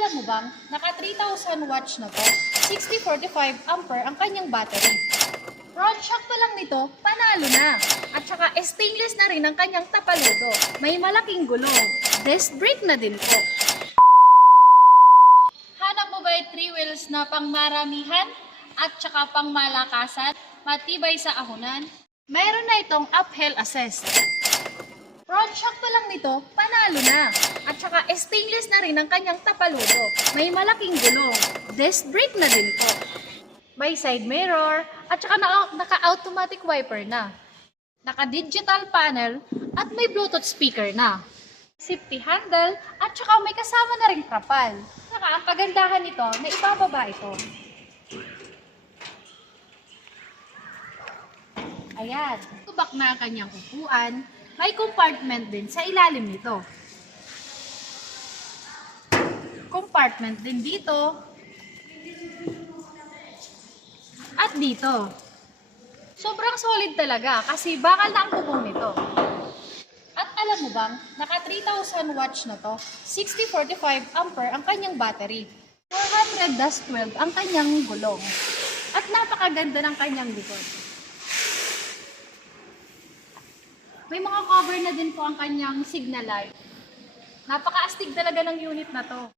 alam mo bang, naka 3,000 watts na to, 6045 ampere ang kanyang battery. Front shock pa lang nito, panalo na. At saka stainless na rin ang kanyang tapaludo. May malaking gulong. Disc brake na din po. Hanap mo ba 3 wheels na pangmaramihan at saka pangmalakasan, matibay sa ahunan? Mayroon na itong uphill assist. Front shock pa lang nito, panalo na. At saka stainless na rin ang kanyang tapaludo. May malaking gulong. Disc brake na din po. May side mirror at saka naka-automatic wiper na. Naka-digital panel at may Bluetooth speaker na. Safety handle at saka may kasama na ring trapal. Saka ang kagandahan nito na ibababa ito. Ayan, tubak na ang kanyang upuan. May compartment din sa ilalim nito. Compartment din dito. At dito. Sobrang solid talaga kasi bakal na ang bubong nito. At alam mo bang, naka 3,000 watts na to, 6045 ampere ang kanyang battery. 400-12 ang kanyang gulong. At napakaganda ng kanyang likod. May mga cover na din po ang kanyang signal light. Napaka-astig talaga ng unit na to.